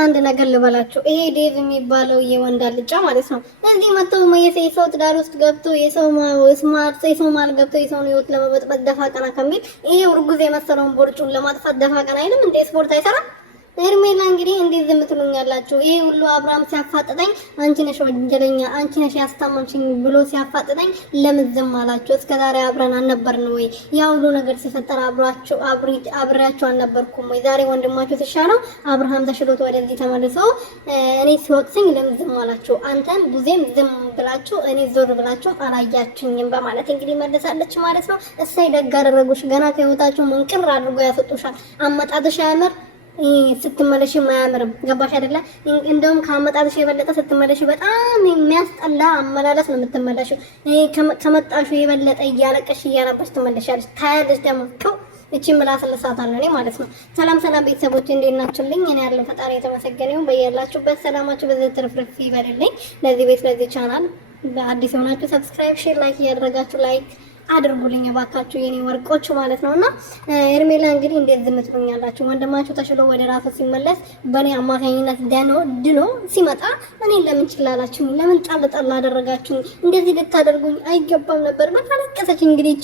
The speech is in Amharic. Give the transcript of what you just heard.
አንድ ነገር ልበላችሁ። ይሄ ዴቭ የሚባለው የወንድ አልጫ ማለት ነው። እዚህ መጥቶ የሰው ትዳር ውስጥ ገብቶ የሰው ማል ገብቶ የሰውን ህይወት ለመበጥበጥ ደፋ ቀና ከሚል ይሄ እርጉዝ የመሰለውን ቦርጩን ለማጥፋት ደፋ ቀና አይልም እንዴ? ስፖርት አይሰራም? ሄርሜላ እንግዲህ እንዴት ዝም ትሉኛላችሁ? ይሄ ሁሉ አብርሃም ሲያፋጥጠኝ አንቺ ነሽ ወንጀለኛ፣ አንቺ ነሽ ያስታመምሽኝ ብሎ ሲያፋጥጠኝ ለምን ዝም አላችሁ? እስከዛሬ አብረን አልነበርን ወይ? ያ ሁሉ ነገር ሲፈጠር አብሬያችሁ አልነበርኩም ወይ? ዛሬ ወንድማችሁ ተሻለው አብርሃም ተሽሎት ወደዚህ ተመልሶ እኔ ሲወቅሰኝ ለምን ዝም አላችሁ? አንተን ቡዜም ዝም ብላችሁ እኔ ዞር ብላችሁ አላያችሁኝም በማለት እንግዲህ መለሳለች ማለት ነው። እሰይ ደግ አደረጉሽ። ገና ከህይወታችሁ መንቅር አድርጎ ያስወጡሻል። አመጣጥሽ ያምር ስትመለሽ ማያምርም። ገባሽ አይደለ? እንደውም ከአመጣጥሽ የበለጠ ስትመለሽ በጣም የሚያስጠላ አመላለስ ነው የምትመለሽው። ከመጣሹ የበለጠ እያለቀሽ እያነባሽ ትመለሻለሽ። ታያለሽ ደግሞ እቺ ምላስ ለሳታለሁ እኔ ማለት ነው። ሰላም ሰላም ቤተሰቦች እንዴት ናችሁልኝ? እኔ ያለው ፈጣሪ የተመሰገነ ይሁን። በያላችሁበት ሰላማችሁ በዘ ትርፍርፍ ይበልልኝ። ለዚህ ቤት ለዚህ ቻናል አዲስ የሆናችሁ ሰብስክራይብ፣ ሼር፣ ላይክ እያደረጋችሁ ላይክ አድርጉልኝ ባካችሁ የኔ ወርቆች ማለት ነውና ሄርሜላ እንግዲህ እንዴት ዝም ትሉኛላችሁ? ወንድማችሁ ተሽሎ ወደ ራሱ ሲመለስ በእኔ አማካኝነት ድኖ ሲመጣ እኔ ለምን ችላላችሁ? ለምን ጣል አደረጋችሁ? እንደዚህ ልታደርጉኝ አይገባም ነበር። በቃ ለቀሰች እንግዲህ